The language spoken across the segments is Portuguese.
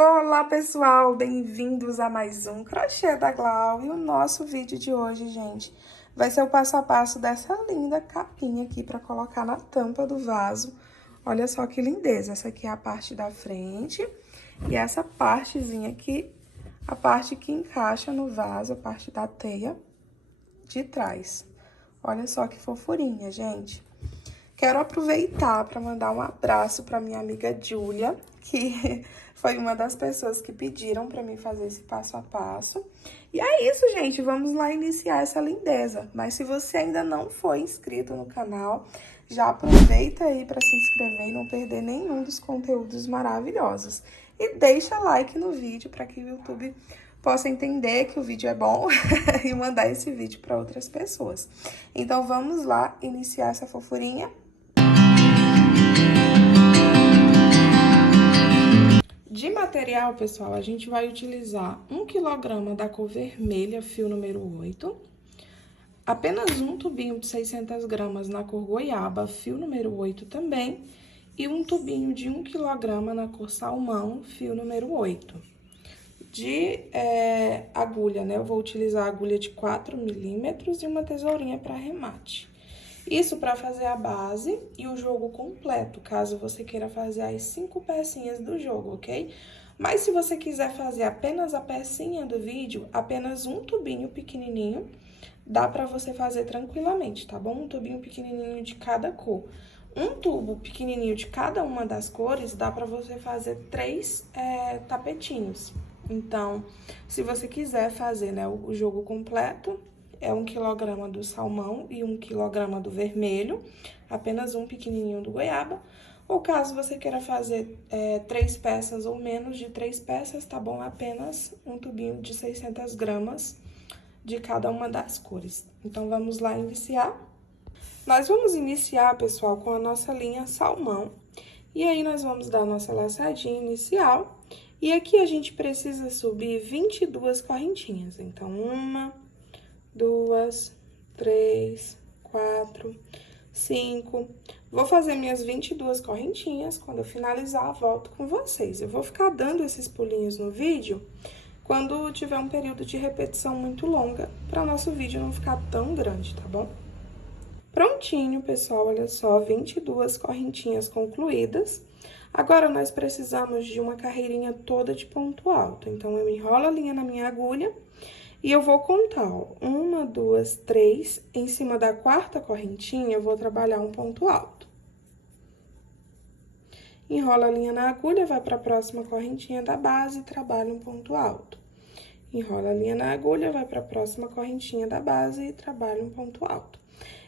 Olá, pessoal! Bem-vindos a mais um Crochê da Glau. E o nosso vídeo de hoje, gente, vai ser o passo a passo dessa linda capinha aqui para colocar na tampa do vaso. Olha só que lindeza! Essa aqui é a parte da frente e essa partezinha aqui, a parte que encaixa no vaso, a parte da teia de trás. Olha só que fofurinha, gente! Quero aproveitar para mandar um abraço para minha amiga Júlia, que foi uma das pessoas que pediram para mim fazer esse passo a passo. E é isso, gente, vamos lá iniciar essa lindeza. Mas se você ainda não foi inscrito no canal, já aproveita aí para se inscrever e não perder nenhum dos conteúdos maravilhosos. E deixa like no vídeo para que o YouTube possa entender que o vídeo é bom e mandar esse vídeo para outras pessoas. Então, vamos lá iniciar essa fofurinha. De material, pessoal, a gente vai utilizar 1 kg da cor vermelha, fio número 8, apenas um tubinho de 600 gramas na cor goiaba, fio número 8 também, e um tubinho de 1 kg na cor salmão, fio número 8. De agulha, né? Eu vou utilizar a agulha de 4 milímetros e uma tesourinha para arremate. Isso para fazer a base e o jogo completo, caso você queira fazer as 5 pecinhas do jogo, ok? Mas se você quiser fazer apenas a pecinha do vídeo, apenas um tubinho pequenininho, dá para você fazer tranquilamente, tá bom? Um tubinho pequenininho de cada cor. Um tubo pequenininho de cada uma das cores, dá para você fazer 3 tapetinhos. Então, se você quiser fazer, né, o jogo completo, é 1 kg do salmão e 1 kg do vermelho, apenas um pequenininho do goiaba. Ou caso você queira fazer 3 peças ou menos de 3 peças, tá bom? Apenas um tubinho de 600 gramas de cada uma das cores. Então, vamos lá iniciar. Nós vamos iniciar, pessoal, com a nossa linha salmão. E aí, nós vamos dar a nossa laçadinha inicial. E aqui a gente precisa subir 22 correntinhas. Então, 1, 2, 3, 4, 5. Vou fazer minhas 22 correntinhas. Quando eu finalizar, volto com vocês. Eu vou ficar dando esses pulinhos no vídeo quando tiver um período de repetição muito longa, para o nosso vídeo não ficar tão grande, tá bom? Prontinho, pessoal, olha só, 22 correntinhas concluídas. Agora, nós precisamos de uma carreirinha toda de ponto alto. Então, eu enrolo a linha na minha agulha e eu vou contar, ó, 1, 2, 3. Em cima da 4ª correntinha, eu vou trabalhar um ponto alto. Enrola a linha na agulha, vai para a próxima correntinha da base e trabalha um ponto alto. Enrola a linha na agulha, vai para a próxima correntinha da base e trabalha um ponto alto.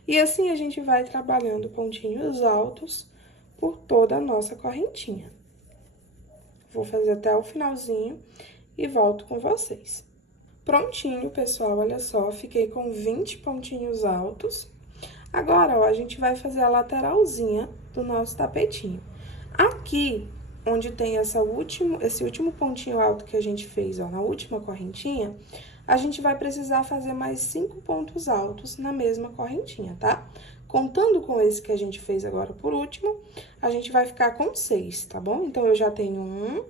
E assim, a gente vai trabalhando pontinhos altos por toda a nossa correntinha. Vou fazer até o finalzinho e volto com vocês. Prontinho, pessoal, olha só, fiquei com 20 pontinhos altos. Agora, ó, a gente vai fazer a lateralzinha do nosso tapetinho. Aqui, onde tem esse último pontinho alto que a gente fez, ó, na última correntinha, a gente vai precisar fazer mais 5 pontos altos na mesma correntinha, tá? Contando com esse que a gente fez agora por último, a gente vai ficar com 6, tá bom? Então, eu já tenho 1.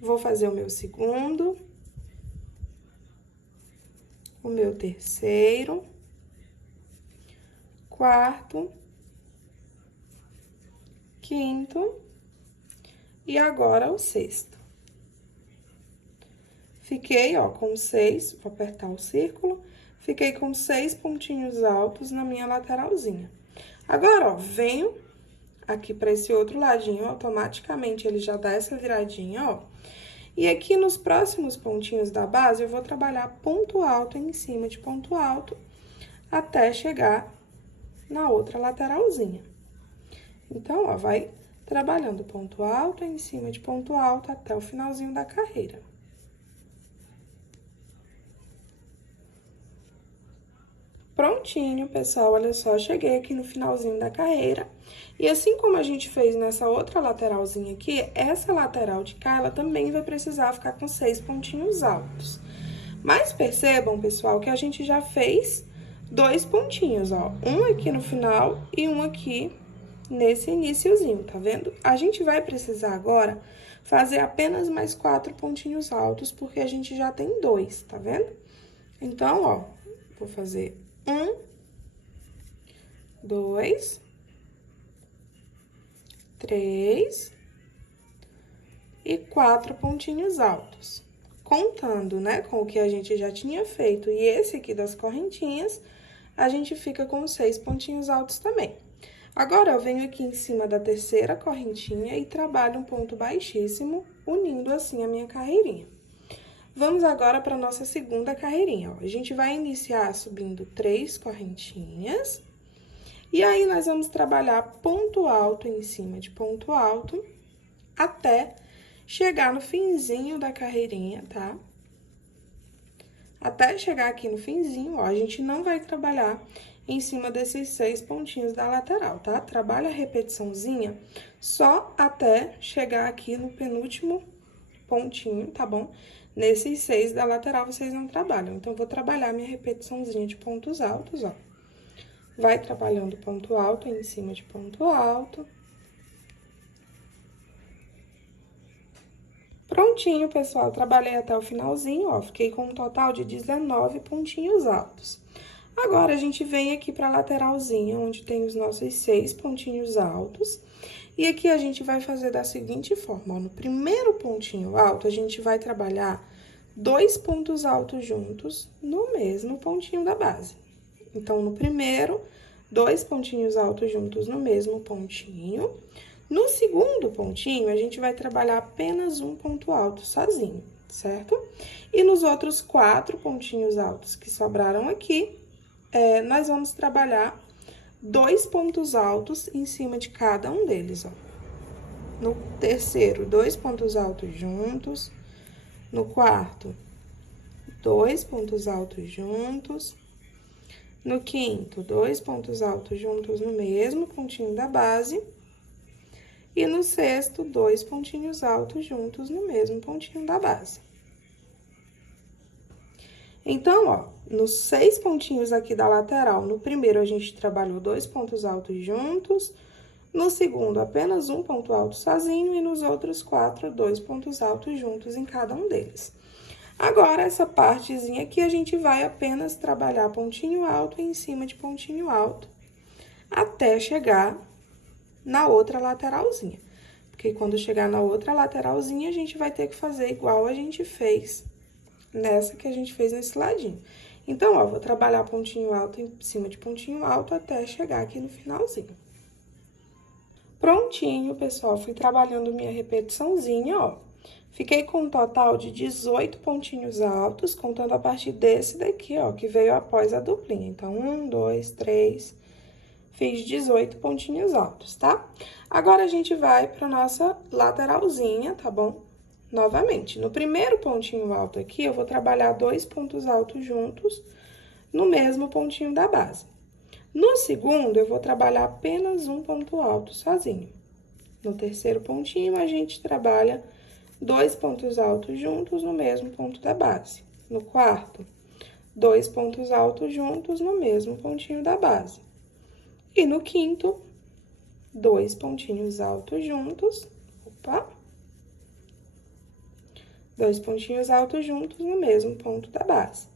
Vou fazer o meu segundo. O meu terceiro. Quarto. Quinto. E agora, o sexto. Fiquei, ó, com 6, vou apertar o círculo, fiquei com 6 pontinhos altos na minha lateralzinha. Agora, ó, venho aqui pra esse outro ladinho, automaticamente ele já dá essa viradinha, ó. E aqui nos próximos pontinhos da base, eu vou trabalhar ponto alto em cima de ponto alto, até chegar na outra lateralzinha. Então, ó, vai trabalhando ponto alto em cima de ponto alto até o finalzinho da carreira. Prontinho, pessoal, olha só, cheguei aqui no finalzinho da carreira. E assim como a gente fez nessa outra lateralzinha aqui, essa lateral de cá, ela também vai precisar ficar com 6 pontinhos altos. Mas percebam, pessoal, que a gente já fez 2 pontinhos, ó. Um aqui no final e um aqui nesse iniciozinho, tá vendo? A gente vai precisar agora fazer apenas mais 4 pontinhos altos, porque a gente já tem 2, tá vendo? Então, ó, vou fazer 1, 2, 3 e 4 pontinhos altos. Contando, né, com o que a gente já tinha feito e esse aqui das correntinhas, a gente fica com 6 pontinhos altos também. Agora, eu venho aqui em cima da terceira correntinha e trabalho um ponto baixíssimo, unindo assim a minha carreirinha. Vamos agora para nossa segunda carreirinha, ó. A gente vai iniciar subindo 3 correntinhas, e aí nós vamos trabalhar ponto alto em cima de ponto alto, até chegar no finzinho da carreirinha, tá? Até chegar aqui no finzinho, ó, a gente não vai trabalhar em cima desses 6 pontinhos da lateral, tá? Trabalha a repetiçãozinha só até chegar aqui no penúltimo pontinho, tá bom? Nesses 6 da lateral, vocês não trabalham. Então, vou trabalhar minha repetiçãozinha de pontos altos, ó. Vai trabalhando ponto alto em cima de ponto alto. Prontinho, pessoal, trabalhei até o finalzinho, ó, fiquei com um total de 19 pontinhos altos. Agora, a gente vem aqui pra lateralzinha, onde tem os nossos 6 pontinhos altos. E aqui a gente vai fazer da seguinte forma, ó, no primeiro pontinho alto, a gente vai trabalhar 2 pontos altos juntos no mesmo pontinho da base. Então, no primeiro, 2 pontinhos altos juntos no mesmo pontinho. No segundo pontinho, a gente vai trabalhar apenas um ponto alto sozinho, certo? E nos outros 4 pontinhos altos que sobraram aqui, nós vamos trabalhar 2 pontos altos em cima de cada um deles, ó. No terceiro, 2 pontos altos juntos. No quarto, 2 pontos altos juntos. No quinto, 2 pontos altos juntos no mesmo pontinho da base. E no sexto, 2 pontinhos altos juntos no mesmo pontinho da base. Então, ó, nos 6 pontinhos aqui da lateral, no primeiro a gente trabalhou 2 pontos altos juntos, no segundo apenas um ponto alto sozinho e nos outros 4, 2 pontos altos juntos em cada um deles. Agora, essa partezinha aqui a gente vai apenas trabalhar pontinho alto em cima de pontinho alto, até chegar na outra lateralzinha. Porque quando chegar na outra lateralzinha, a gente vai ter que fazer igual a gente fez nessa que a gente fez nesse ladinho. Então, ó, vou trabalhar pontinho alto em cima de pontinho alto até chegar aqui no finalzinho. Prontinho, pessoal, fui trabalhando minha repetiçãozinha, ó. Fiquei com um total de 18 pontinhos altos, contando a partir desse daqui, ó, que veio após a duplinha. Então, 1, 2, 3... Fiz 18 pontinhos altos, tá? Agora, a gente vai pra nossa lateralzinha, tá bom? Novamente, no primeiro pontinho alto aqui, eu vou trabalhar 2 pontos altos juntos no mesmo pontinho da base. No segundo, eu vou trabalhar apenas um ponto alto sozinho. No terceiro pontinho, a gente trabalha 2 pontos altos juntos no mesmo ponto da base. No quarto, 2 pontos altos juntos no mesmo pontinho da base. E no quinto, 2 pontinhos altos juntos, opa, 2 pontinhos altos juntos no mesmo ponto da base.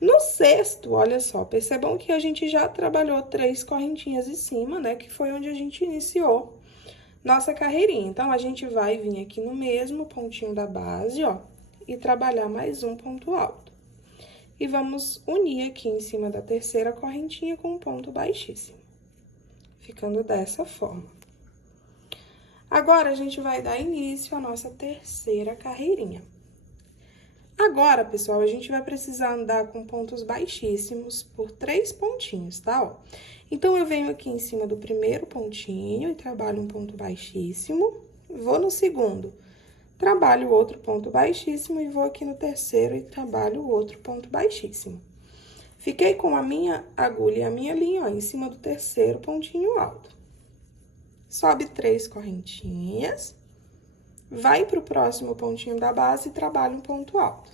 No sexto, olha só, percebam que a gente já trabalhou 3 correntinhas em cima, né, que foi onde a gente iniciou nossa carreirinha. Então, a gente vai vir aqui no mesmo pontinho da base, ó, e trabalhar mais um ponto alto. E vamos unir aqui em cima da terceira correntinha com um ponto baixíssimo. Ficando dessa forma. Agora, a gente vai dar início à nossa terceira carreirinha. Agora, pessoal, a gente vai precisar andar com pontos baixíssimos por 3 pontinhos, tá? Ó. Então, eu venho aqui em cima do primeiro pontinho e trabalho um ponto baixíssimo. Vou no segundo, trabalho outro ponto baixíssimo e vou aqui no terceiro e trabalho outro ponto baixíssimo. Fiquei com a minha agulha e a minha linha, ó, em cima do terceiro pontinho alto. Sobe 3 correntinhas, vai pro próximo pontinho da base e trabalha um ponto alto.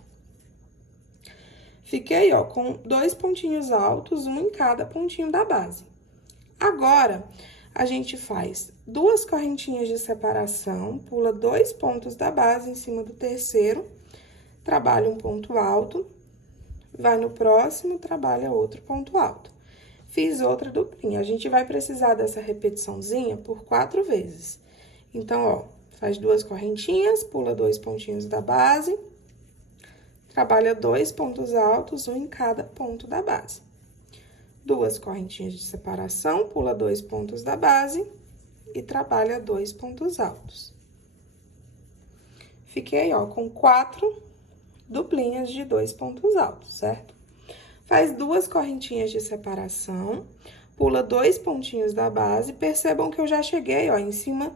Fiquei, ó, com 2 pontinhos altos, um em cada pontinho da base. Agora, a gente faz 2 correntinhas de separação, pula 2 pontos da base em cima do terceiro, trabalha um ponto alto, vai no próximo, trabalha outro ponto alto. Fiz outra duplinha. A gente vai precisar dessa repetiçãozinha por 4 vezes. Então, ó, faz 2 correntinhas, pula 2 pontinhos da base, trabalha 2 pontos altos, um em cada ponto da base. 2 correntinhas de separação, pula 2 pontos da base e trabalha 2 pontos altos. Fiquei, ó, com 4 duplinhas de 2 pontos altos, certo? Faz 2 correntinhas de separação, pula 2 pontinhos da base, percebam que eu já cheguei, ó, em cima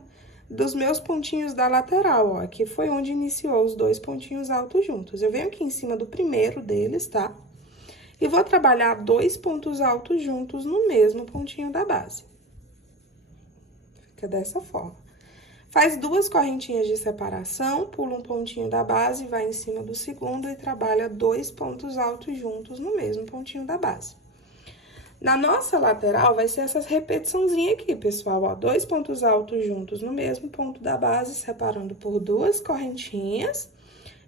dos meus pontinhos da lateral, ó, aqui foi onde iniciou os 2 pontinhos altos juntos. Eu venho aqui em cima do primeiro deles, tá? E vou trabalhar 2 pontos altos juntos no mesmo pontinho da base. Fica dessa forma. Faz 2 correntinhas de separação, pula um pontinho da base, vai em cima do segundo e trabalha 2 pontos altos juntos no mesmo pontinho da base. Na nossa lateral, vai ser essa repetiçãozinha aqui, pessoal, ó, 2 pontos altos juntos no mesmo ponto da base, separando por 2 correntinhas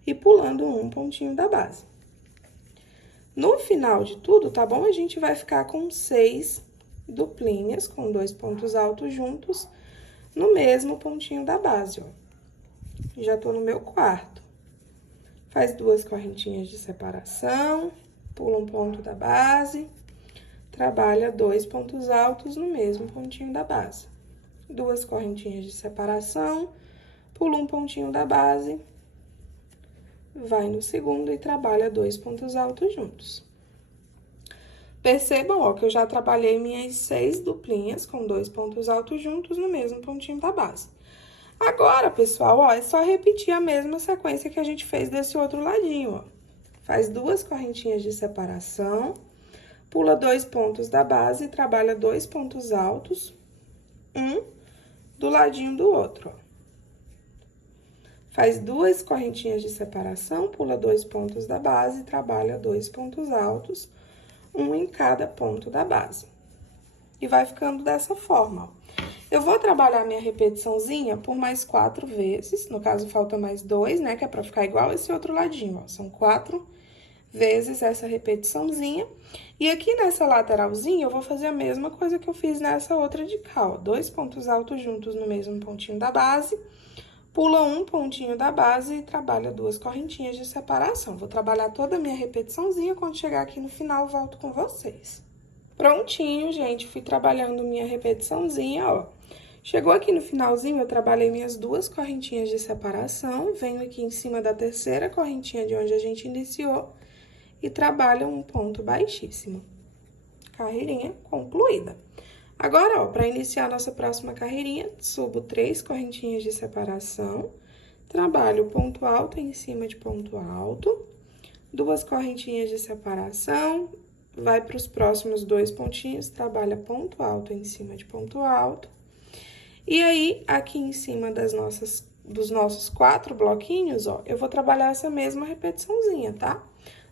e pulando um pontinho da base. No final de tudo, tá bom? A gente vai ficar com 6 duplinhas, com 2 pontos altos juntos, no mesmo pontinho da base, ó. Já tô no meu quarto. Faz 2 correntinhas de separação, pula um ponto da base, trabalha 2 pontos altos no mesmo pontinho da base. 2 correntinhas de separação, pula um pontinho da base, vai no segundo e trabalha 2 pontos altos juntos. Percebam, ó, que eu já trabalhei minhas 6 duplinhas com 2 pontos altos juntos no mesmo pontinho da base. Agora, pessoal, ó, é só repetir a mesma sequência que a gente fez desse outro ladinho, ó. Faz 2 correntinhas de separação, pula 2 pontos da base e trabalha 2 pontos altos, um do ladinho do outro, ó. Faz 2 correntinhas de separação, pula 2 pontos da base e trabalha 2 pontos altos, um em cada ponto da base. E vai ficando dessa forma, ó. Eu vou trabalhar minha repetiçãozinha por mais 4 vezes, no caso, falta mais 2, né, que é pra ficar igual esse outro ladinho, ó. São 4 vezes essa repetiçãozinha. E aqui nessa lateralzinha, eu vou fazer a mesma coisa que eu fiz nessa outra de cá, ó. 2 pontos altos juntos no mesmo pontinho da base, pula um pontinho da base e trabalha 2 correntinhas de separação. Vou trabalhar toda a minha repetiçãozinha, quando chegar aqui no final, volto com vocês. Prontinho, gente, fui trabalhando minha repetiçãozinha, ó. Chegou aqui no finalzinho, eu trabalhei minhas 2 correntinhas de separação, venho aqui em cima da terceira correntinha de onde a gente iniciou e trabalho um ponto baixíssimo. Carreirinha concluída. Agora, ó, para iniciar a nossa próxima carreirinha, subo 3 correntinhas de separação, trabalho ponto alto em cima de ponto alto, 2 correntinhas de separação, vai para os próximos 2 pontinhos, trabalha ponto alto em cima de ponto alto. E aí, aqui em cima dos nossos 4 bloquinhos, ó, eu vou trabalhar essa mesma repetiçãozinha, tá?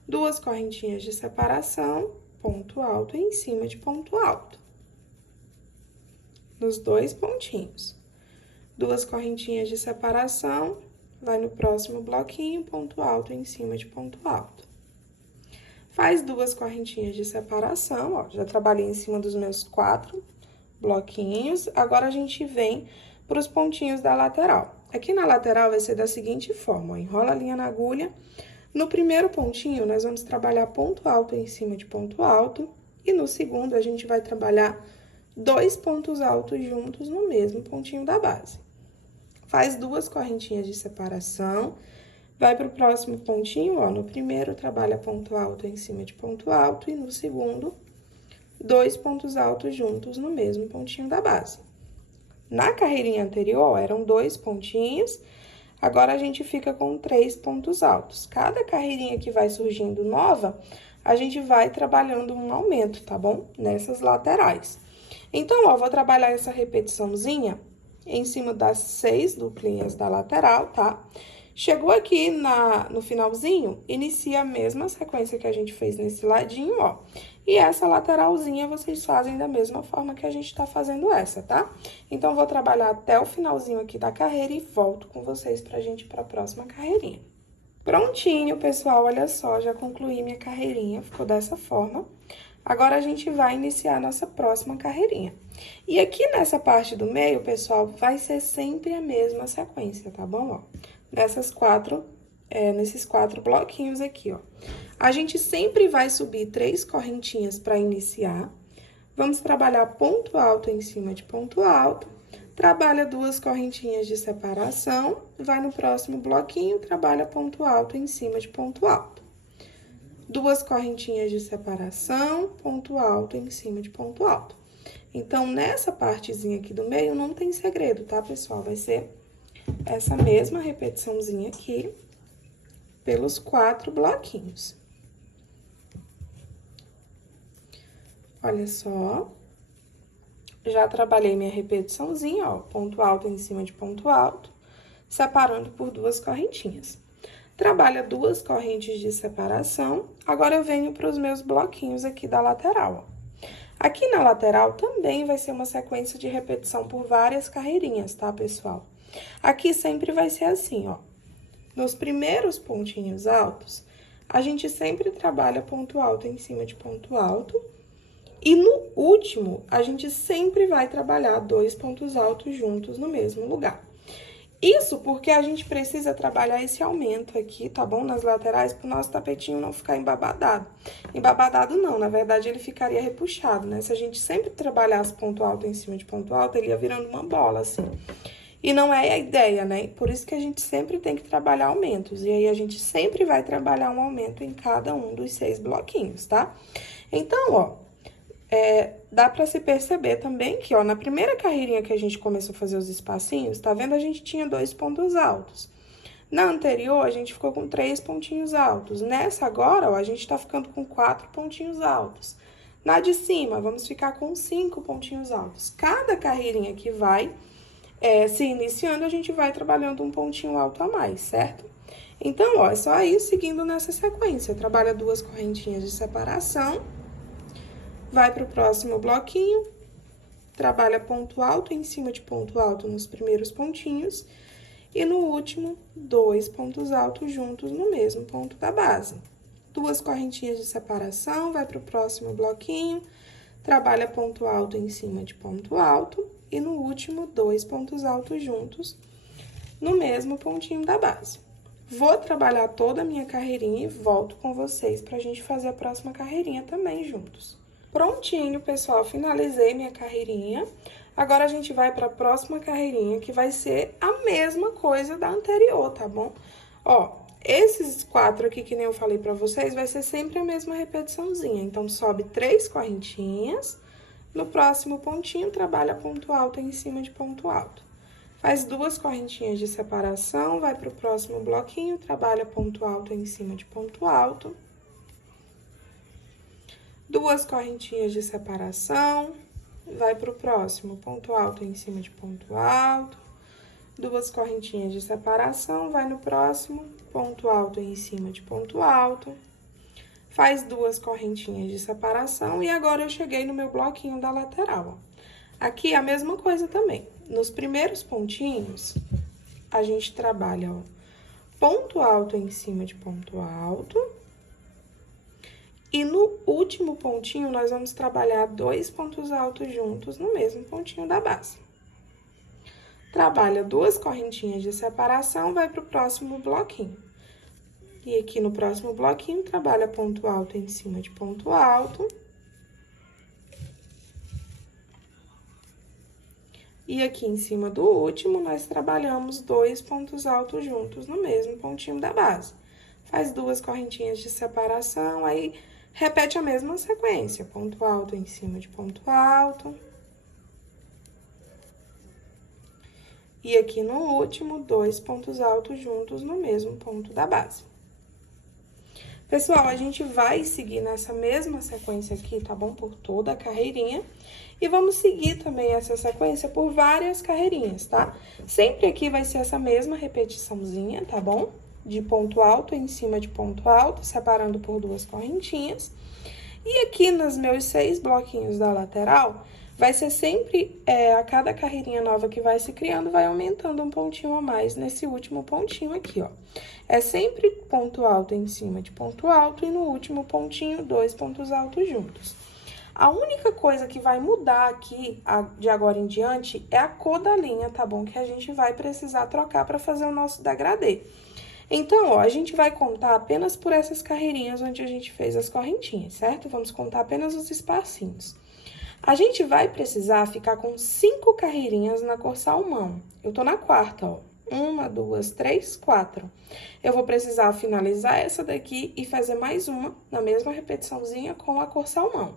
2 correntinhas de separação, ponto alto em cima de ponto alto. Nos 2 pontinhos. 2 correntinhas de separação, vai no próximo bloquinho, ponto alto em cima de ponto alto. Faz 2 correntinhas de separação, ó, já trabalhei em cima dos meus 4 bloquinhos. Agora, a gente vem para os pontinhos da lateral. Aqui na lateral vai ser da seguinte forma, ó, enrola a linha na agulha. No primeiro pontinho, nós vamos trabalhar ponto alto em cima de ponto alto. E no segundo, a gente vai trabalhar 2 pontos altos juntos no mesmo pontinho da base. Faz 2 correntinhas de separação, vai para o próximo pontinho, ó, no primeiro trabalha ponto alto em cima de ponto alto e no segundo, 2 pontos altos juntos no mesmo pontinho da base. Na carreirinha anterior, eram 2 pontinhos, agora a gente fica com 3 pontos altos. Cada carreirinha que vai surgindo nova, a gente vai trabalhando um aumento, tá bom? Nessas laterais. Então, ó, vou trabalhar essa repetiçãozinha em cima das 6 duplinhas da lateral, tá? Chegou aqui no finalzinho, inicia a mesma sequência que a gente fez nesse ladinho, ó. E essa lateralzinha vocês fazem da mesma forma que a gente tá fazendo essa, tá? Então, vou trabalhar até o finalzinho aqui da carreira e volto com vocês pra gente ir pra próxima carreirinha. Prontinho, pessoal, olha só, já concluí minha carreirinha, ficou dessa forma. Agora, a gente vai iniciar a nossa próxima carreirinha. E aqui nessa parte do meio, pessoal, vai ser sempre a mesma sequência, tá bom? Ó, nesses quatro bloquinhos aqui, ó. A gente sempre vai subir 3 correntinhas para iniciar. Vamos trabalhar ponto alto em cima de ponto alto. Trabalha 2 correntinhas de separação. Vai no próximo bloquinho, trabalha ponto alto em cima de ponto alto. 2 correntinhas de separação, ponto alto em cima de ponto alto. Então, nessa partezinha aqui do meio, não tem segredo, tá, pessoal? Vai ser essa mesma repetiçãozinha aqui, pelos 4 bloquinhos. Olha só. Já trabalhei minha repetiçãozinha, ó, ponto alto em cima de ponto alto, separando por 2 correntinhas. Trabalha 2 correntes de separação, agora eu venho para os meus bloquinhos aqui da lateral, ó. Aqui na lateral também vai ser uma sequência de repetição por várias carreirinhas, tá, pessoal? Aqui sempre vai ser assim, ó. Nos primeiros pontinhos altos, a gente sempre trabalha ponto alto em cima de ponto alto. E no último, a gente sempre vai trabalhar 2 pontos altos juntos no mesmo lugar. Isso porque a gente precisa trabalhar esse aumento aqui, tá bom? Nas laterais, pro nosso tapetinho não ficar embabadado. Embabadado não, na verdade, ele ficaria repuxado, né? Se a gente sempre trabalhasse ponto alto em cima de ponto alto, ele ia virando uma bola, assim. E não é a ideia, né? Por isso que a gente sempre tem que trabalhar aumentos. E aí, a gente sempre vai trabalhar um aumento em cada um dos 6 bloquinhos, tá? Então, ó... dá pra se perceber também que, ó, na primeira carreirinha que a gente começou a fazer os espacinhos, tá vendo? A gente tinha 2 pontos altos. Na anterior, a gente ficou com 3 pontinhos altos. Nessa agora, ó, a gente tá ficando com 4 pontinhos altos. Na de cima, vamos ficar com 5 pontinhos altos. Cada carreirinha que vai se iniciando, a gente vai trabalhando um pontinho alto a mais, certo? Então, ó, é só ir seguindo nessa sequência. Trabalha 2 correntinhas de separação. Vai para o próximo bloquinho, trabalha ponto alto em cima de ponto alto nos primeiros pontinhos. E no último, 2 pontos altos juntos no mesmo ponto da base. 2 correntinhas de separação, vai para o próximo bloquinho, trabalha ponto alto em cima de ponto alto. E no último, 2 pontos altos juntos no mesmo pontinho da base. Vou trabalhar toda a minha carreirinha e volto com vocês para a gente fazer a próxima carreirinha também juntos. Prontinho, pessoal, finalizei minha carreirinha. Agora, a gente vai para a próxima carreirinha, que vai ser a mesma coisa da anterior, tá bom? Ó, esses 4 aqui, que nem eu falei pra vocês, vai ser sempre a mesma repetiçãozinha. Então, sobe 3 correntinhas, no próximo pontinho, trabalha ponto alto em cima de ponto alto. Faz 2 correntinhas de separação, vai pro próximo bloquinho, trabalha ponto alto em cima de ponto alto. 2 correntinhas de separação, vai pro próximo, ponto alto em cima de ponto alto. 2 correntinhas de separação, vai no próximo, ponto alto em cima de ponto alto. Faz 2 correntinhas de separação e agora eu cheguei no meu bloquinho da lateral, ó. Aqui a mesma coisa também. Nos primeiros pontinhos, a gente trabalha, ó, ponto alto em cima de ponto alto. E no último pontinho, nós vamos trabalhar 2 pontos altos juntos no mesmo pontinho da base. Trabalha 2 correntinhas de separação, vai para o próximo bloquinho. E aqui no próximo bloquinho, trabalha ponto alto em cima de ponto alto. E aqui em cima do último, nós trabalhamos 2 pontos altos juntos no mesmo pontinho da base. Faz 2 correntinhas de separação, aí... repete a mesma sequência, ponto alto em cima de ponto alto. E aqui no último, 2 pontos altos juntos no mesmo ponto da base. Pessoal, a gente vai seguir nessa mesma sequência aqui, tá bom? Por toda a carreirinha. E vamos seguir também essa sequência por várias carreirinhas, tá? Sempre aqui vai ser essa mesma repetiçãozinha, tá bom? De ponto alto em cima de ponto alto, separando por duas correntinhas. E aqui nos meus 6 bloquinhos da lateral, vai ser sempre, a cada carreirinha nova que vai se criando, vai aumentando um pontinho a mais nesse último pontinho aqui, ó. É sempre ponto alto em cima de ponto alto e no último pontinho, 2 pontos altos juntos. A única coisa que vai mudar aqui, de agora em diante, é a cor da linha, tá bom? Que a gente vai precisar trocar para fazer o nosso degradê. Então, ó, a gente vai contar apenas por essas carreirinhas onde a gente fez as correntinhas, certo? Vamos contar apenas os espacinhos. A gente vai precisar ficar com 5 carreirinhas na cor salmão. Eu tô na quarta, ó. 1, 2, 3, 4. Eu vou precisar finalizar essa daqui e fazer mais uma na mesma repetiçãozinha com a cor salmão.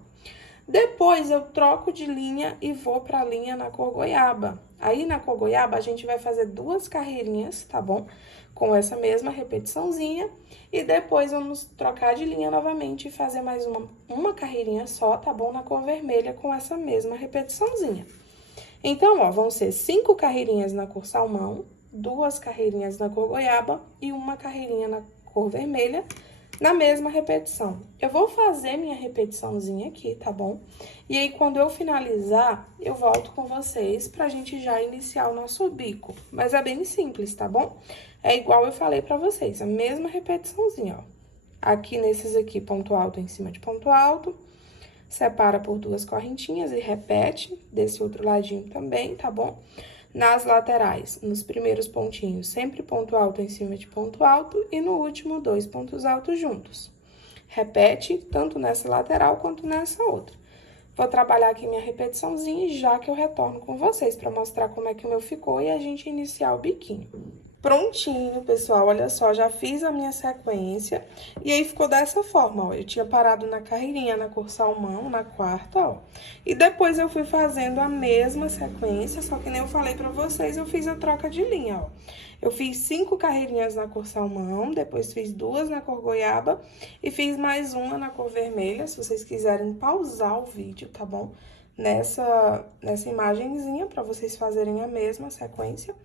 Depois, eu troco de linha e vou pra linha na cor goiaba. Aí, na cor goiaba, a gente vai fazer 2 carreirinhas, tá bom? Com essa mesma repetiçãozinha. E depois, vamos trocar de linha novamente e fazer mais uma carreirinha só, tá bom? Na cor vermelha, com essa mesma repetiçãozinha. Então, ó, vão ser 5 carreirinhas na cor salmão, 2 carreirinhas na cor goiaba e uma carreirinha na cor vermelha, na mesma repetição. Eu vou fazer minha repetiçãozinha aqui, tá bom? E aí, quando eu finalizar, eu volto com vocês pra gente já iniciar o nosso bico. Mas é bem simples, tá bom? É igual eu falei pra vocês, a mesma repetiçãozinha, ó. Aqui, nesses aqui, ponto alto em cima de ponto alto. Separa por 2 correntinhas e repete desse outro ladinho também, tá bom? Nas laterais, nos primeiros pontinhos, sempre ponto alto em cima de ponto alto e no último, 2 pontos altos juntos. Repete tanto nessa lateral quanto nessa outra. Vou trabalhar aqui minha repetiçãozinha e já que eu retorno com vocês para mostrar como é que o meu ficou e a gente iniciar o biquinho. Prontinho, pessoal, olha só, já fiz a minha sequência e aí ficou dessa forma, ó. Eu tinha parado na carreirinha na cor salmão, na quarta, ó. E depois eu fui fazendo a mesma sequência, só que nem eu falei pra vocês, eu fiz a troca de linha, ó. Eu fiz 5 carreirinhas na cor salmão, depois fiz 2 na cor goiaba e fiz mais uma na cor vermelha, se vocês quiserem pausar o vídeo, tá bom? Nessa imagenzinha, pra vocês fazerem a mesma sequência.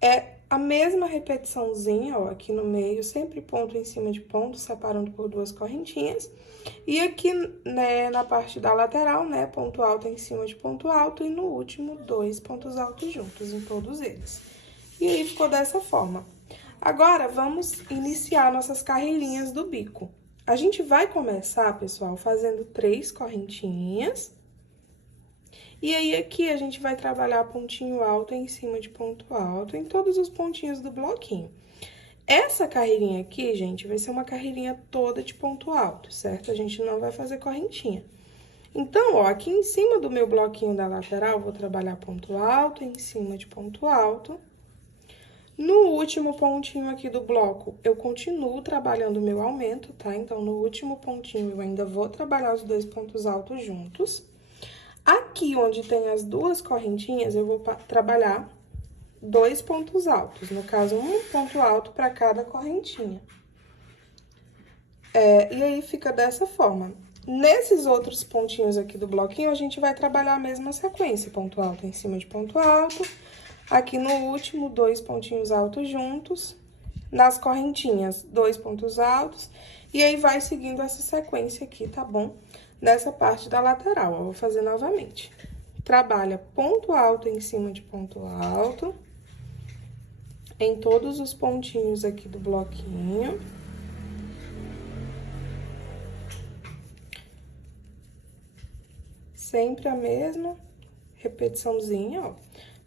É a mesma repetiçãozinha, ó, aqui no meio, sempre ponto em cima de ponto, separando por 2 correntinhas. E aqui, né, na parte da lateral, né, ponto alto em cima de ponto alto e no último, 2 pontos altos juntos em todos eles. E aí, ficou dessa forma. Agora, vamos iniciar nossas carreirinhas do bico. A gente vai começar, pessoal, fazendo 3 correntinhas. E aí, aqui, a gente vai trabalhar pontinho alto em cima de ponto alto em todos os pontinhos do bloquinho. Essa carreirinha aqui, gente, vai ser uma carreirinha toda de ponto alto, certo? A gente não vai fazer correntinha. Então, ó, aqui em cima do meu bloquinho da lateral, vou trabalhar ponto alto em cima de ponto alto. No último pontinho aqui do bloco, eu continuo trabalhando o meu aumento, tá? Então, no último pontinho, eu ainda vou trabalhar os 2 pontos altos juntos. Aqui, onde tem as 2 correntinhas, eu vou trabalhar 2 pontos altos. No caso, um ponto alto para cada correntinha. E aí, fica dessa forma. Nesses outros pontinhos aqui do bloquinho, a gente vai trabalhar a mesma sequência. Ponto alto em cima de ponto alto. Aqui no último, 2 pontinhos altos juntos. Nas correntinhas, 2 pontos altos. E aí, vai seguindo essa sequência aqui, tá bom? Nessa parte da lateral, ó, vou fazer novamente. Trabalha ponto alto em cima de ponto alto, em todos os pontinhos aqui do bloquinho. Sempre a mesma repetiçãozinha, ó,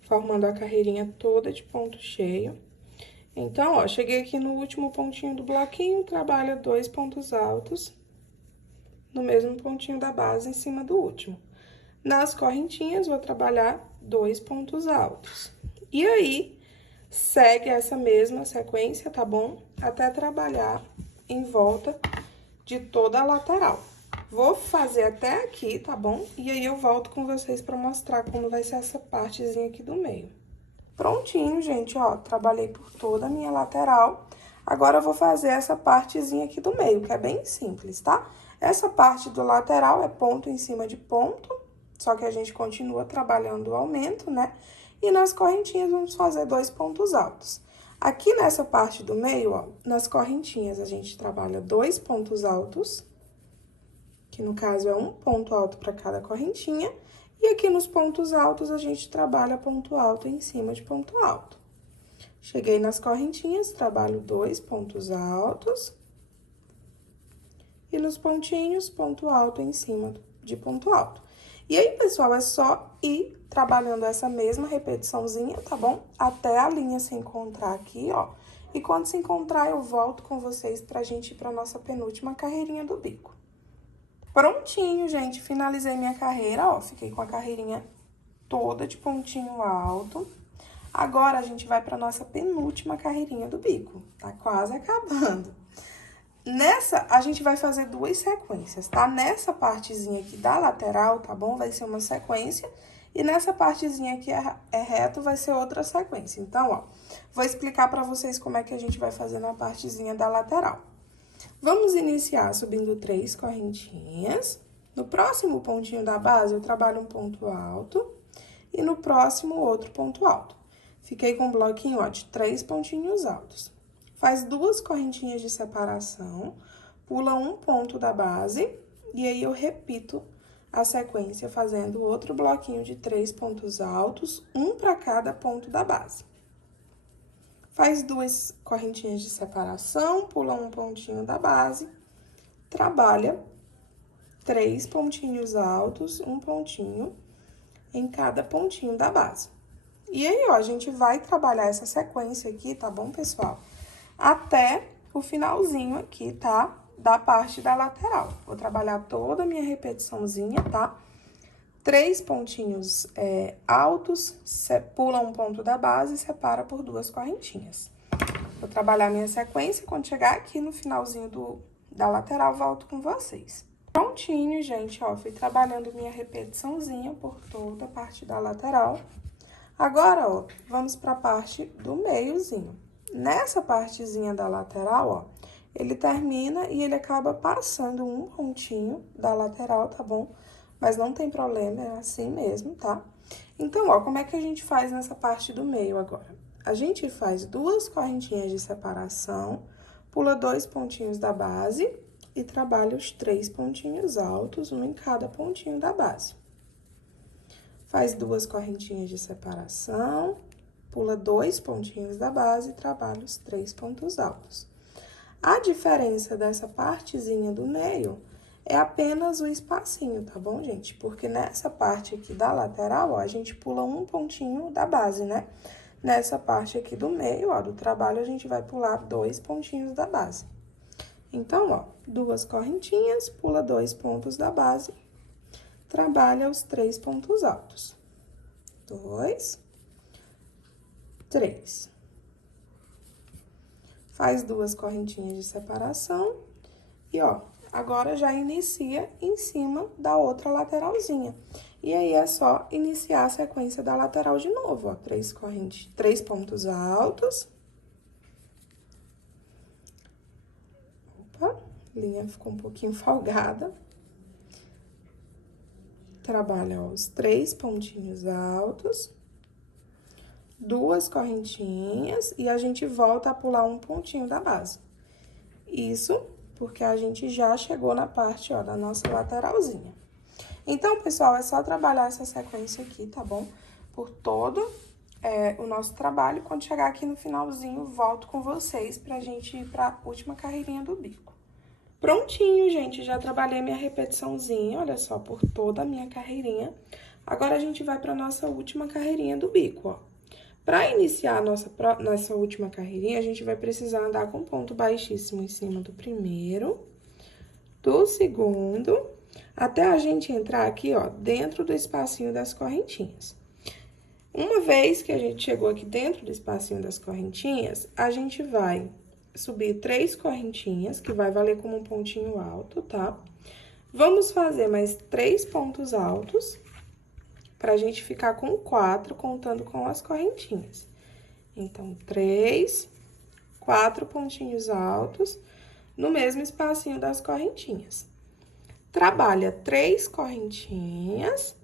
formando a carreirinha toda de ponto cheio. Então, ó, cheguei aqui no último pontinho do bloquinho, trabalha 2 pontos altos no mesmo pontinho da base em cima do último. Nas correntinhas, vou trabalhar 2 pontos altos. E aí, segue essa mesma sequência, tá bom? Até trabalhar em volta de toda a lateral. Vou fazer até aqui, tá bom? E aí, eu volto com vocês pra mostrar como vai ser essa partezinha aqui do meio. Prontinho, gente, ó, trabalhei por toda a minha lateral. Agora, eu vou fazer essa partezinha aqui do meio, que é bem simples, tá? Essa parte do lateral é ponto em cima de ponto, só que a gente continua trabalhando o aumento, né? E nas correntinhas, vamos fazer 2 pontos altos. Aqui nessa parte do meio, ó, nas correntinhas, a gente trabalha 2 pontos altos, que no caso é um ponto alto para cada correntinha. E aqui nos pontos altos, a gente trabalha ponto alto em cima de ponto alto. Cheguei nas correntinhas, trabalho 2 pontos altos. E nos pontinhos, ponto alto em cima de ponto alto. E aí, pessoal, é só ir trabalhando essa mesma repetiçãozinha, tá bom? Até a linha se encontrar aqui, ó. E quando se encontrar, eu volto com vocês pra gente ir pra nossa penúltima carreirinha do bico. Prontinho, gente, finalizei minha carreira, ó. Fiquei com a carreirinha toda de pontinho alto. Agora, a gente vai pra nossa penúltima carreirinha do bico. Tá quase acabando. Nessa, a gente vai fazer 2 sequências, tá? Nessa partezinha aqui da lateral, tá bom? Vai ser uma sequência. E nessa partezinha aqui é reto, vai ser outra sequência. Então, ó, vou explicar pra vocês como é que a gente vai fazer na partezinha da lateral. Vamos iniciar subindo 3 correntinhas. No próximo pontinho da base, eu trabalho um ponto alto. E no próximo, outro ponto alto. Fiquei com um bloquinho, ó, de 3 pontinhos altos. Faz 2 correntinhas de separação, pula um ponto da base, e aí eu repito a sequência fazendo outro bloquinho de 3 pontos altos, um para cada ponto da base. Faz 2 correntinhas de separação, pula um pontinho da base, trabalha 3 pontinhos altos, um pontinho em cada pontinho da base. E aí, ó, a gente vai trabalhar essa sequência aqui, tá bom, pessoal? Até o finalzinho aqui, tá? Da parte da lateral. Vou trabalhar toda a minha repetiçãozinha, tá? 3 pontinhos altos, pula um ponto da base e separa por 2 correntinhas. Vou trabalhar minha sequência, quando chegar aqui no finalzinho da lateral, volto com vocês. Prontinho, gente, ó, fui trabalhando minha repetiçãozinha por toda a parte da lateral. Agora, ó, vamos pra parte do meiozinho. Nessa partezinha da lateral, ó, ele termina e ele acaba passando um pontinho da lateral, tá bom? Mas não tem problema, é assim mesmo, tá? Então, ó, como é que a gente faz nessa parte do meio agora? A gente faz 2 correntinhas de separação, pula 2 pontinhos da base e trabalha os 3 pontinhos altos, um em cada pontinho da base. Faz 2 correntinhas de separação, pula 2 pontinhos da base e trabalha os 3 pontos altos. A diferença dessa partezinha do meio é apenas o espacinho, tá bom, gente? Porque nessa parte aqui da lateral, ó, a gente pula um pontinho da base, né? Nessa parte aqui do meio, ó, do trabalho, a gente vai pular 2 pontinhos da base. Então, ó, 2 correntinhas, pula 2 pontos da base, trabalha os 3 pontos altos. 2, 3. Faz 2 correntinhas de separação e, ó, agora já inicia em cima da outra lateralzinha. E aí, é só iniciar a sequência da lateral de novo, ó, 3 pontos altos. Opa, a linha ficou um pouquinho folgada. Trabalha, ó, os 3 pontinhos altos. 2 correntinhas e a gente volta a pular um pontinho da base. Isso porque a gente já chegou na parte, ó, da nossa lateralzinha. Então, pessoal, é só trabalhar essa sequência aqui, tá bom? Por todo o nosso trabalho. Quando chegar aqui no finalzinho, volto com vocês pra gente ir pra última carreirinha do bico. Prontinho, gente, já trabalhei minha repetiçãozinha, olha só, por toda a minha carreirinha. Agora, a gente vai pra nossa última carreirinha do bico, ó. Para iniciar a nossa última carreirinha, a gente vai precisar andar com ponto baixíssimo em cima do primeiro, do segundo, até a gente entrar aqui, ó, dentro do espacinho das correntinhas. Uma vez que a gente chegou aqui dentro do espacinho das correntinhas, a gente vai subir 3 correntinhas, que vai valer como um pontinho alto, tá? Vamos fazer mais 3 pontos altos, pra gente ficar com 4, contando com as correntinhas. Então, 3, 4 pontinhos altos no mesmo espacinho das correntinhas. Trabalha 3 correntinhas.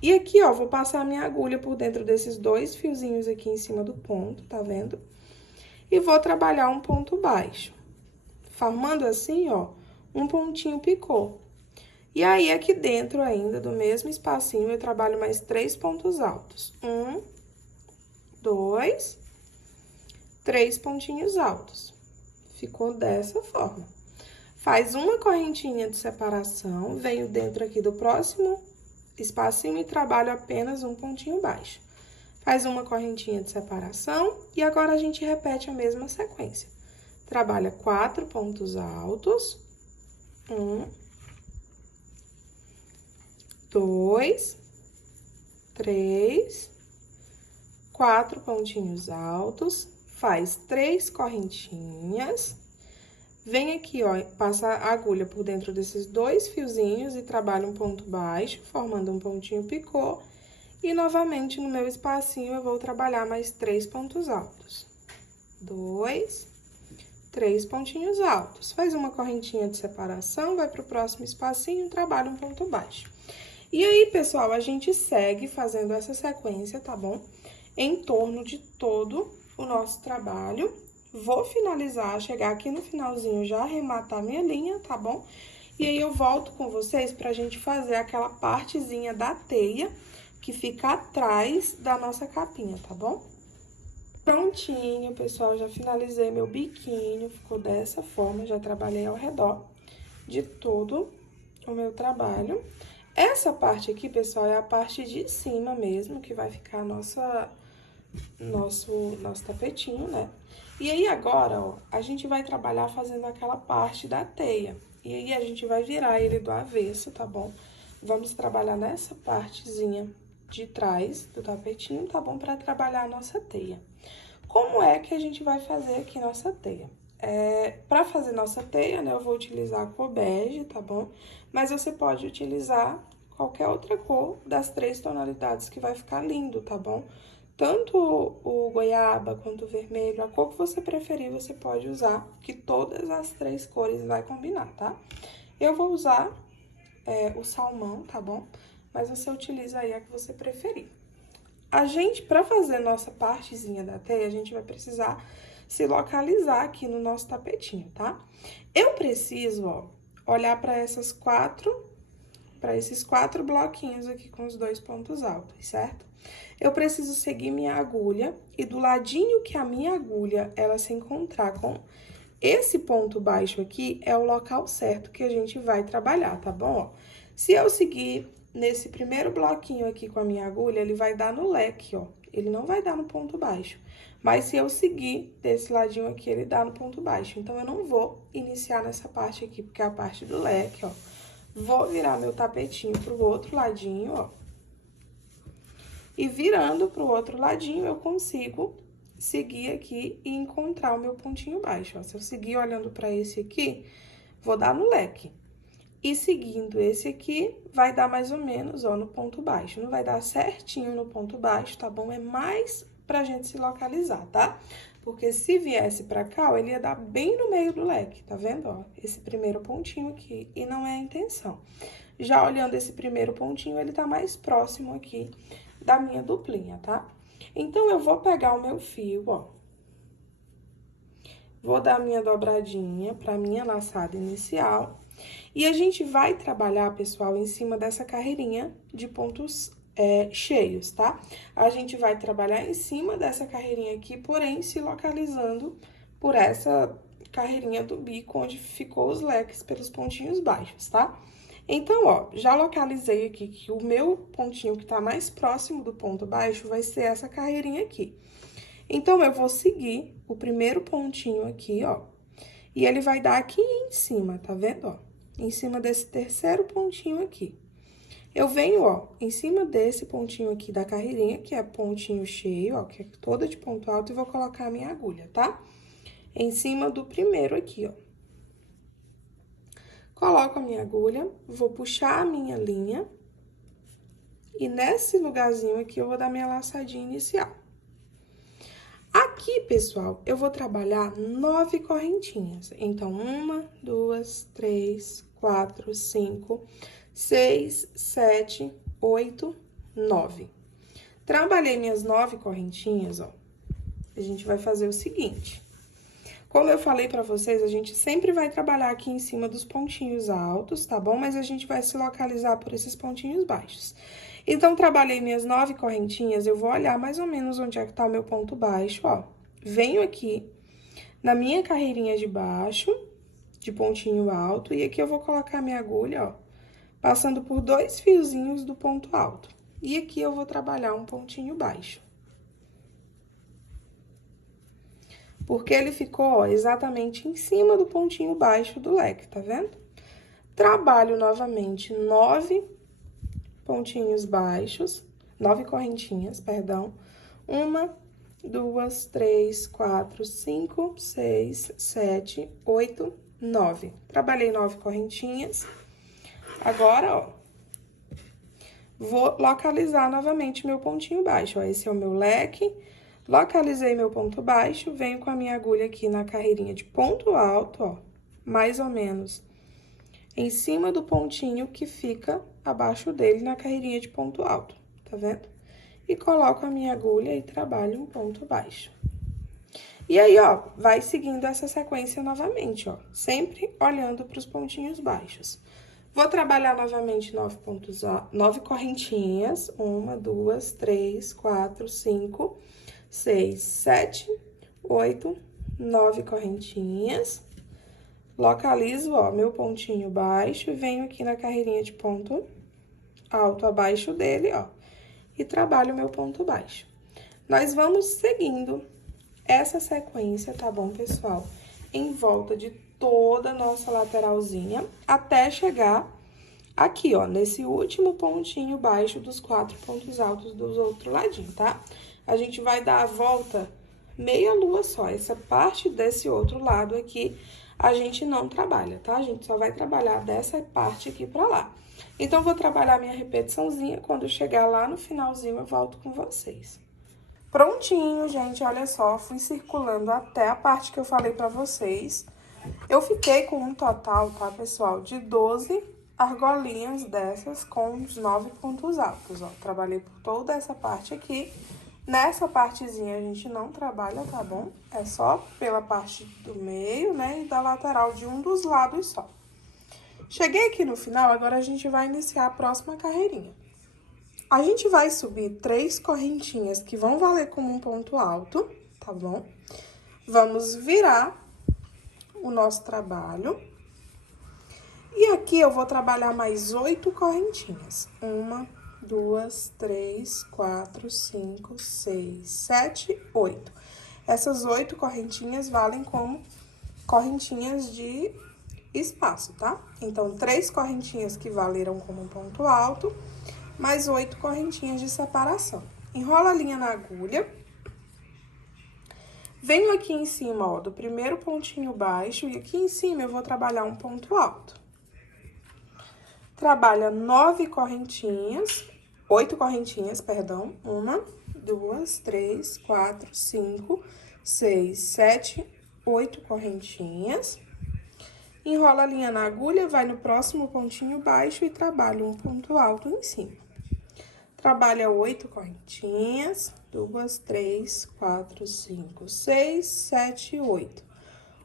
E aqui, ó, vou passar a minha agulha por dentro desses 2 fiozinhos aqui em cima do ponto, tá vendo? E vou trabalhar um ponto baixo, formando assim, ó, um pontinho picô. E aí, aqui dentro ainda, do mesmo espacinho, eu trabalho mais 3 pontos altos. 1, 2, 3 pontinhos altos. Ficou dessa forma. Faz uma correntinha de separação, venho dentro aqui do próximo espacinho e trabalho apenas um pontinho baixo. Faz uma correntinha de separação e agora a gente repete a mesma sequência. Trabalha 4 pontos altos. 1, 2, 3, 4 pontinhos altos, faz 3 correntinhas, vem aqui, ó, passa a agulha por dentro desses 2 fiozinhos e trabalha um ponto baixo, formando um pontinho picô, e novamente no meu espacinho eu vou trabalhar mais 3 pontos altos. 2, 3 pontinhos altos. Faz uma correntinha de separação, vai pro próximo espacinho e trabalha um ponto baixo. E aí, pessoal, a gente segue fazendo essa sequência, tá bom? Em torno de todo o nosso trabalho. Vou finalizar, chegar aqui no finalzinho, já arrematar minha linha, tá bom? E aí, eu volto com vocês pra gente fazer aquela partezinha da teia que fica atrás da nossa capinha, tá bom? Prontinho, pessoal, já finalizei meu biquinho, ficou dessa forma, já trabalhei ao redor de todo o meu trabalho. Essa parte aqui, pessoal, é a parte de cima mesmo, que vai ficar nosso tapetinho, né? E aí, agora, ó, a gente vai trabalhar fazendo aquela parte da teia. E aí, a gente vai virar ele do avesso, tá bom? Vamos trabalhar nessa partezinha de trás do tapetinho, tá bom? Pra trabalhar a nossa teia. Como é que a gente vai fazer aqui nossa teia? Pra fazer nossa teia, né, eu vou utilizar a cor bege, tá bom? Mas você pode utilizar qualquer outra cor das 3 tonalidades que vai ficar lindo, tá bom? Tanto o goiaba quanto o vermelho, a cor que você preferir, você pode usar, que todas as 3 cores vai combinar, tá? Eu vou usar o salmão, tá bom? Mas você utiliza aí a que você preferir. Pra fazer nossa partezinha da teia, a gente vai precisar se localizar aqui no nosso tapetinho, tá? Eu preciso, ó, olhar para esses 4 bloquinhos aqui com os 2 pontos altos, certo? Eu preciso seguir minha agulha e do ladinho que a minha agulha, ela se encontrar com esse ponto baixo aqui, é o local certo que a gente vai trabalhar, tá bom? Ó, se eu seguir nesse primeiro bloquinho aqui com a minha agulha, ele vai dar no leque, ó. Ele não vai dar no ponto baixo. Mas se eu seguir desse ladinho aqui, ele dá no ponto baixo. Então, eu não vou iniciar nessa parte aqui, porque é a parte do leque, ó. Vou virar meu tapetinho pro outro ladinho, ó. E virando pro outro ladinho, eu consigo seguir aqui e encontrar o meu pontinho baixo, ó. Se eu seguir olhando pra esse aqui, vou dar no leque. E seguindo esse aqui, vai dar mais ou menos, ó, no ponto baixo. Não vai dar certinho no ponto baixo, tá bom? É mais pra gente se localizar, tá? Porque se viesse pra cá, ó, ele ia dar bem no meio do leque, tá vendo, ó? Esse primeiro pontinho aqui, e não é a intenção. Já olhando esse primeiro pontinho, ele tá mais próximo aqui da minha duplinha, tá? Então, eu vou pegar o meu fio, ó. Vou dar a minha dobradinha pra minha laçada inicial. E a gente vai trabalhar, pessoal, em cima dessa carreirinha de pontos cheios, tá? A gente vai trabalhar em cima dessa carreirinha aqui, porém, se localizando por essa carreirinha do bico, onde ficou os leques pelos pontinhos baixos, tá? Então, ó, já localizei aqui que o meu pontinho que tá mais próximo do ponto baixo vai ser essa carreirinha aqui. Então, eu vou seguir o primeiro pontinho aqui, ó, e ele vai dar aqui em cima, tá vendo, ó? Em cima desse terceiro pontinho aqui. Eu venho, ó, em cima desse pontinho aqui da carreirinha, que é pontinho cheio, ó, que é toda de ponto alto, e vou colocar a minha agulha, tá? Em cima do primeiro aqui, ó. Coloco a minha agulha, vou puxar a minha linha, e nesse lugarzinho aqui eu vou dar minha laçadinha inicial. Aqui, pessoal, eu vou trabalhar 9 correntinhas. Então, 1, 2, 3, 4, 5, 6, 7, 8, 9. Trabalhei minhas 9 correntinhas, ó. A gente vai fazer o seguinte. Como eu falei pra vocês, a gente sempre vai trabalhar aqui em cima dos pontinhos altos, tá bom? Mas a gente vai se localizar por esses pontinhos baixos. Então, trabalhei minhas 9 correntinhas, eu vou olhar mais ou menos onde é que tá o meu ponto baixo, ó. Venho aqui na minha carreirinha de baixo, de pontinho alto, e aqui eu vou colocar minha agulha, ó, passando por 2 fiozinhos do ponto alto. E aqui eu vou trabalhar um pontinho baixo. Porque ele ficou, ó, exatamente em cima do pontinho baixo do leque, tá vendo? Trabalho novamente 9 pontinhos baixos, 9 correntinhas, perdão. 1, 2, 3, 4, 5, 6, 7, 8, 9. Trabalhei 9 correntinhas. Agora, ó, vou localizar novamente meu pontinho baixo, ó. Esse é o meu leque. Localizei meu ponto baixo, venho com a minha agulha aqui na carreirinha de ponto alto, ó, mais ou menos em cima do pontinho que fica abaixo dele na carreirinha de ponto alto, tá vendo? E coloco a minha agulha e trabalho um ponto baixo. E aí, ó, vai seguindo essa sequência novamente, ó, sempre olhando para os pontinhos baixos. Vou trabalhar novamente 9 correntinhas, 1, 2, 3, 4, 5, 6, 7, 8, 9 correntinhas. Localizo, ó, meu pontinho baixo e venho aqui na carreirinha de ponto alto abaixo dele, ó, e trabalho meu ponto baixo. Nós vamos seguindo essa sequência, tá bom, pessoal? Em volta de toda a nossa lateralzinha, até chegar aqui, ó, nesse último pontinho baixo dos 4 pontos altos do outro ladinho, tá? A gente vai dar a volta meia lua só. Essa parte desse outro lado aqui, a gente não trabalha, tá? A gente só vai trabalhar dessa parte aqui pra lá. Então, vou trabalhar minha repetiçãozinha. Quando chegar lá no finalzinho, eu volto com vocês. Prontinho, gente, olha só. Fui circulando até a parte que eu falei pra vocês. Eu fiquei com um total, tá, pessoal, de 12 argolinhas dessas com os 9 pontos altos, ó. Trabalhei por toda essa parte aqui. Nessa partezinha a gente não trabalha, tá bom? É só pela parte do meio, né, e da lateral de um dos lados só. Cheguei aqui no final, agora a gente vai iniciar a próxima carreirinha. A gente vai subir 3 correntinhas que vão valer como um ponto alto, tá bom? Vamos virar o nosso trabalho. E aqui eu vou trabalhar mais 8 correntinhas. 1, 2, 3, 4, 5, 6, 7, 8. Essas 8 correntinhas valem como correntinhas de espaço, tá? Então, 3 correntinhas que valeram como um ponto alto, mais 8 correntinhas de separação. Enrola a linha na agulha. Venho aqui em cima, ó, do primeiro pontinho baixo, e aqui em cima eu vou trabalhar um ponto alto. Trabalha 9 correntinhas, 8 correntinhas, perdão. 1, 2, 3, 4, 5, 6, 7, 8 correntinhas. Enrola a linha na agulha, vai no próximo pontinho baixo e trabalha um ponto alto em cima. Trabalha 8 correntinhas, 2, 3, 4, 5, 6, 7, 8.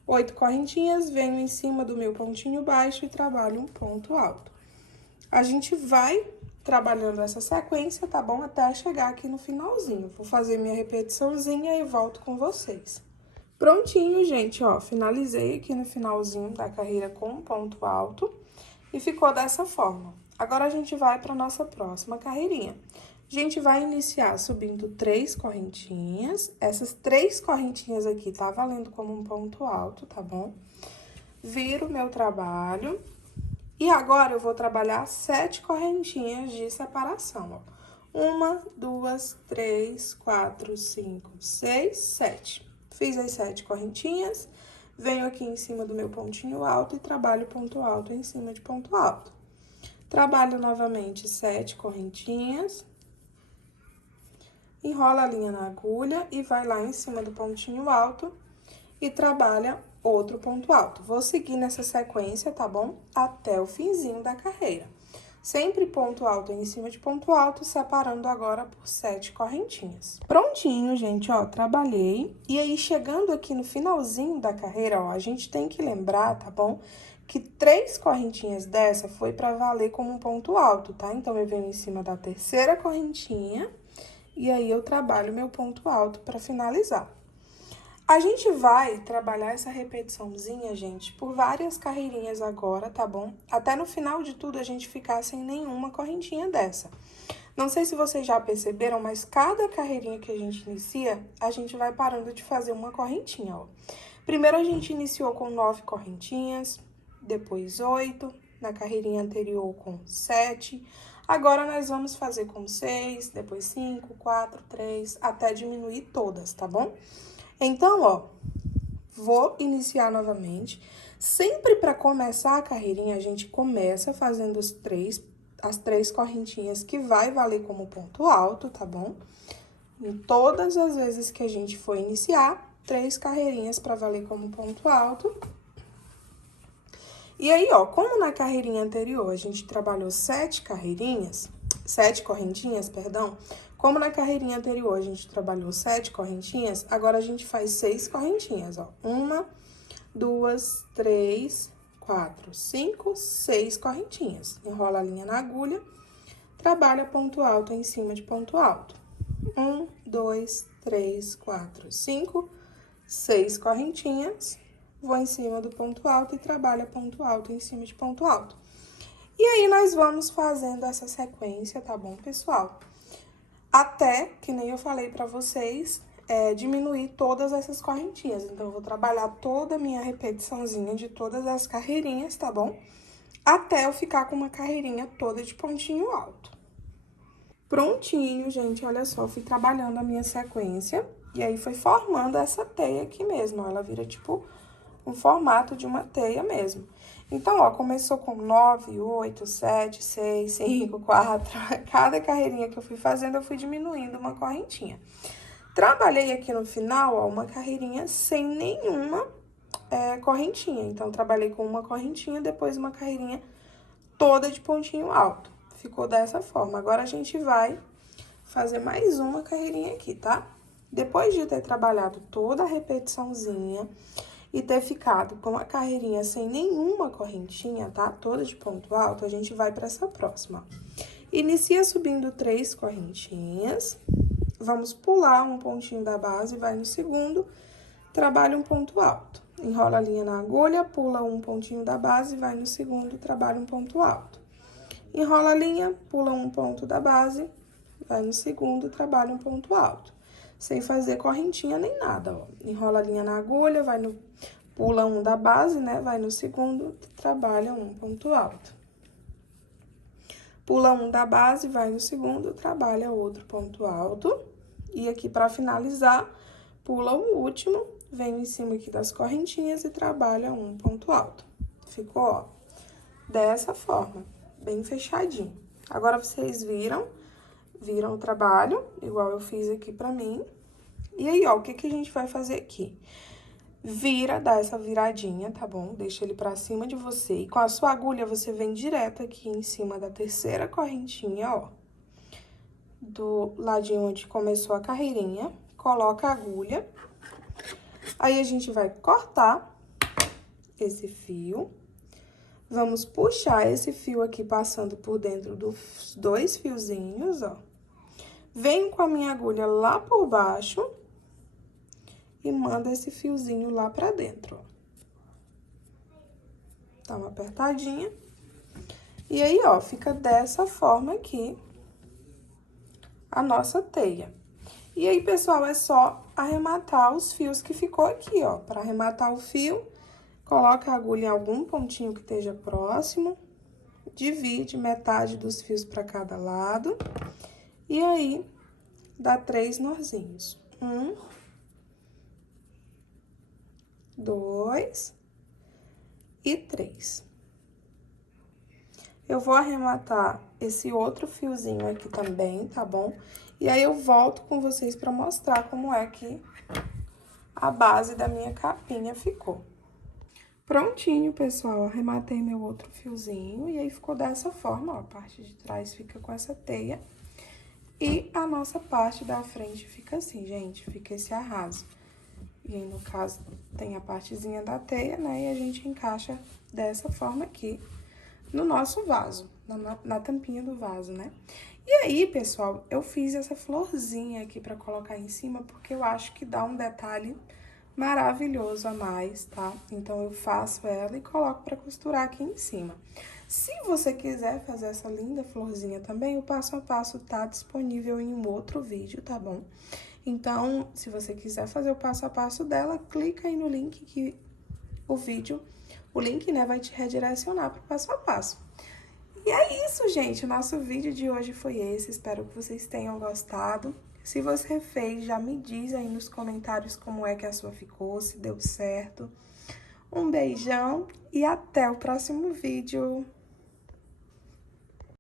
8 correntinhas, venho em cima do meu pontinho baixo e trabalho um ponto alto. A gente vai trabalhando essa sequência, tá bom? Até chegar aqui no finalzinho. Vou fazer minha repetiçãozinha e volto com vocês. Prontinho, gente, ó, finalizei aqui no finalzinho da carreira com um ponto alto e ficou dessa forma. Agora, a gente vai para nossa próxima carreirinha. A gente vai iniciar subindo 3 correntinhas. Essas 3 correntinhas aqui tá valendo como um ponto alto, tá bom? Viro meu trabalho. E agora, eu vou trabalhar 7 correntinhas de separação, ó. 1, 2, 3, 4, 5, 6, 7. Fiz as 7 correntinhas, venho aqui em cima do meu pontinho alto e trabalho ponto alto em cima de ponto alto. Trabalho novamente 7 correntinhas. enrola a linha na agulha e vai lá em cima do pontinho alto e trabalha outro ponto alto. Vou seguir nessa sequência, tá bom? Até o finzinho da carreira. Sempre ponto alto em cima de ponto alto, separando agora por 7 correntinhas. Prontinho, gente, ó, trabalhei. E aí, chegando aqui no finalzinho da carreira, ó, a gente tem que lembrar, tá bom? Que 3 correntinhas dessa foi pra valer como um ponto alto, tá? Então, eu venho em cima da terceira correntinha e aí eu trabalho meu ponto alto pra finalizar. A gente vai trabalhar essa repetiçãozinha, gente, por várias carreirinhas agora, tá bom? Até no final de tudo a gente ficar sem nenhuma correntinha dessa. Não sei se vocês já perceberam, mas cada carreirinha que a gente inicia, a gente vai parando de fazer uma correntinha, ó. Primeiro a gente iniciou com 9 correntinhas, depois 8, na carreirinha anterior com 7. Agora nós vamos fazer com 6, depois 5, 4, 3, até diminuir todas, tá bom? Então, ó, vou iniciar novamente. Sempre para começar a carreirinha, a gente começa fazendo as três correntinhas que vai valer como ponto alto, tá bom? Em todas as vezes que a gente for iniciar, 3 carreirinhas para valer como ponto alto. E aí, ó, como na carreirinha anterior a gente trabalhou 7 correntinhas, perdão. Como na carreirinha anterior a gente trabalhou 7 correntinhas, agora a gente faz 6 correntinhas, ó. 1, 2, 3, 4, 5, 6 correntinhas. Enrola a linha na agulha, trabalha ponto alto em cima de ponto alto. 1, 2, 3, 4, 5, 6 correntinhas. Vou em cima do ponto alto e trabalha ponto alto em cima de ponto alto. E aí, nós vamos fazendo essa sequência, tá bom, pessoal? Até, que nem eu falei pra vocês, diminuir todas essas correntinhas. Então, eu vou trabalhar toda a minha repetiçãozinha de todas as carreirinhas, tá bom? Até eu ficar com uma carreirinha toda de pontinho alto. Prontinho, gente, olha só, fui trabalhando a minha sequência. E aí, foi formando essa teia aqui mesmo, ó, ela vira tipo um formato de uma teia mesmo. Então, ó, começou com 9, 8, 7, 6, 5, 4. Cada carreirinha que eu fui fazendo, eu fui diminuindo uma correntinha. Trabalhei aqui no final, ó, uma carreirinha sem nenhuma correntinha. Então, trabalhei com uma correntinha, depois uma carreirinha toda de pontinho alto. Ficou dessa forma. Agora, a gente vai fazer mais uma carreirinha aqui, tá? Depois de ter trabalhado toda a repetiçãozinha e ter ficado com a carreirinha sem nenhuma correntinha, tá? Toda de ponto alto, a gente vai para essa próxima. Inicia subindo 3 correntinhas, vamos pular um pontinho da base, vai no segundo, trabalha um ponto alto. Enrola a linha na agulha, pula um pontinho da base, vai no segundo, trabalha um ponto alto. Enrola a linha, pula um ponto da base, vai no segundo, trabalha um ponto alto. Sem fazer correntinha nem nada, ó. Enrola a linha na agulha, pula um da base, né? Vai no segundo, trabalha um ponto alto. Pula um da base, vai no segundo, trabalha outro ponto alto. E aqui, pra finalizar, pula o último, vem em cima aqui das correntinhas e trabalha um ponto alto. Ficou, ó, dessa forma, bem fechadinho. Agora, vocês viram o trabalho, igual eu fiz aqui pra mim. E aí, ó, o que que a gente vai fazer aqui? Dá essa viradinha, tá bom? Deixa ele pra cima de você. E com a sua agulha, você vem direto aqui em cima da terceira correntinha, ó. Do ladinho onde começou a carreirinha. Coloca a agulha. Aí, a gente vai cortar esse fio. Vamos puxar esse fio aqui, passando por dentro dos 2 fiozinhos, ó. Venho com a minha agulha lá por baixo e manda esse fiozinho lá pra dentro, ó. Dá uma apertadinha. E aí, ó, fica dessa forma aqui a nossa teia. E aí, pessoal, é só arrematar os fios que ficou aqui, ó. Pra arrematar o fio, coloca a agulha em algum pontinho que esteja próximo, divide metade dos fios pra cada lado. E aí, dá 3 nozinhos. 1, 2 e 3. Eu vou arrematar esse outro fiozinho aqui também, tá bom? E aí, eu volto com vocês pra mostrar como é que a base da minha capinha ficou. Prontinho, pessoal, arrematei meu outro fiozinho e aí ficou dessa forma, ó, a parte de trás fica com essa teia e a nossa parte da frente fica assim, gente, fica esse arraso. E aí, no caso, tem a partezinha da teia, né, e a gente encaixa dessa forma aqui no nosso vaso, na tampinha do vaso, né? E aí, pessoal, eu fiz essa florzinha aqui pra colocar em cima, porque eu acho que dá um detalhe maravilhoso a mais, tá? Então, eu faço ela e coloco pra costurar aqui em cima. Se você quiser fazer essa linda florzinha também, o passo a passo tá disponível em um outro vídeo, tá bom? Então, se você quiser fazer o passo a passo dela, clica aí no link que o link, né, vai te redirecionar pro passo a passo. E é isso, gente, o nosso vídeo de hoje foi esse, espero que vocês tenham gostado. Se você fez, já me diz aí nos comentários como é que a sua ficou, se deu certo. Um beijão e até o próximo vídeo.